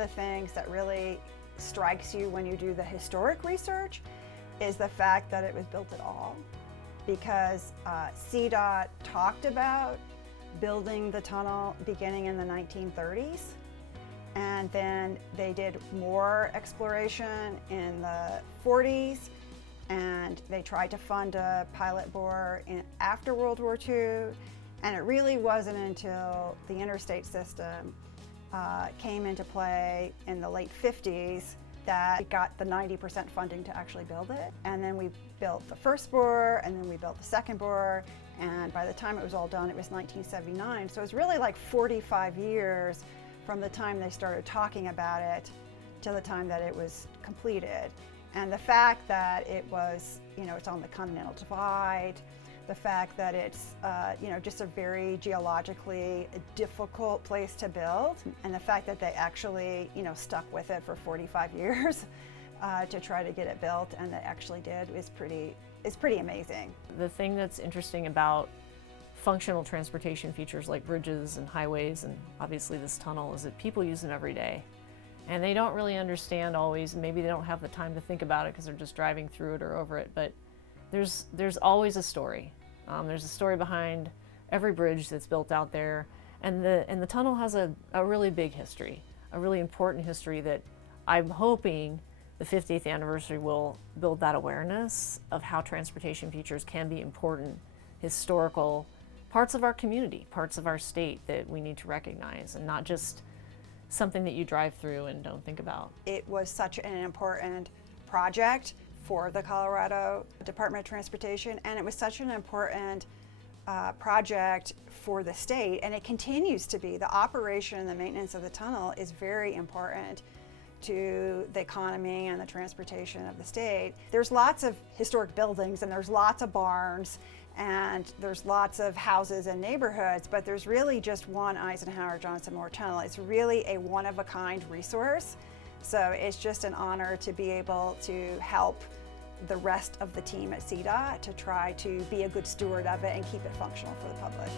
the things that really strikes you when you do the historic research is the fact that it was built at all, because CDOT talked about building the tunnel beginning in the 1930s, and then they did more exploration in the 40s, and they tried to fund a pilot bore after World War II, and it really wasn't until the interstate system came into play in the late 50s that got the 90% funding to actually build it. And then we built the first bore, and then we built the second bore, and by the time it was all done, it was 1979. So it was really like 45 years from the time they started talking about it to the time that it was completed. And the fact that it was, it's on the Continental Divide, the fact that it's, just a very geologically difficult place to build, and the fact that they actually, stuck with it for 45 years to try to get it built, and they actually did, is pretty amazing. The thing that's interesting about functional transportation features like bridges and highways, and obviously this tunnel, is that people use them every day. And they don't really understand always, maybe they don't have the time to think about it because they're just driving through it or over it, but there's always a story. There's a story behind every bridge that's built out there, and the tunnel has a really big history, a really important history that I'm hoping the 50th anniversary will build that awareness of how transportation features can be important historical parts of our community, parts of our state that we need to recognize, and not just something that you drive through and don't think about. It was such an important project for the Colorado Department of Transportation, and it was such an important project for the state, and it continues to be. The operation and the maintenance of the tunnel is very important to the economy and the transportation of the state. There's lots of historic buildings, and there's lots of barns, and there's lots of houses and neighborhoods, but there's really just one Eisenhower Tunnel. It's really a one-of-a-kind resource. So it's just an honor to be able to help the rest of the team at CDOT to try to be a good steward of it and keep it functional for the public.